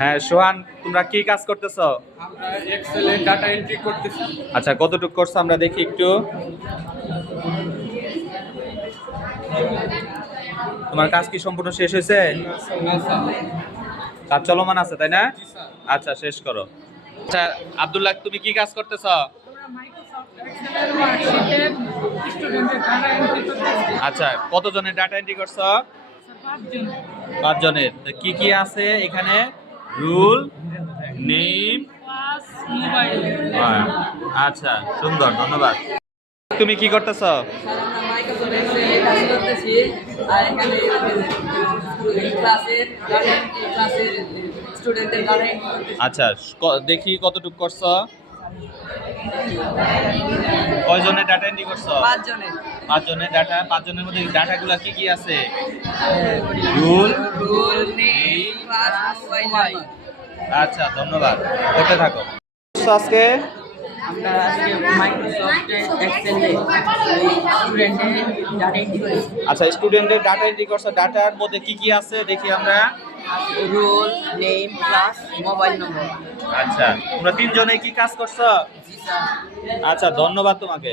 হ্যাঁ সোহান, তোমরা কি কাজ করতেছো? আমরা এক্সেলে ডাটা এন্ট্রি করতেছি। আচ্ছা, কতটুকু করছো আমরা দেখি একটু। তোমার কাজ কি সম্পূর্ণ শেষ হয়েছে? না স্যার। কাজ চলমান আছে তাই না? জি স্যার। আচ্ছা, শেষ করো। আচ্ছা আব্দুল্লাহ, তুমি কি কাজ করতেছ? আচ্ছা, কতজনের ডাটা এন্ট্রি করছো? 5 জনের। কি কি আছে এখানে? রুল, নেম, আচ্ছা সুন্দর, ধন্যবাদ। তুমি কি করতেছ? আচ্ছা, দেখি কতটুকু করছো। কয়জনের ডাটা এন্ট্রি করছো? 5 জনের। 5 জনের ডাটা। 5 জনের মধ্যে ডাটাগুলো কি কি আছে? Rule, name, class, mobile. আচ্ছা ধন্যবাদ, করতে থাকো। আজকে আমরা আজকে মাইক্রোসফট এক্সেলে স্টুডেন্টের ডাটা এন্ট্রি করেছি। আচ্ছা, স্টুডেন্টের ডাটা এন্ট্রি করছো। ডাটার মধ্যে কি কি আছে দেখি আমরা। Roll, name, class, mobile number. আচ্ছা, তোমরা 3 জনে কি কাজ করছো? জি স্যার। আচ্ছা, ধন্যবাদ তোমাকে।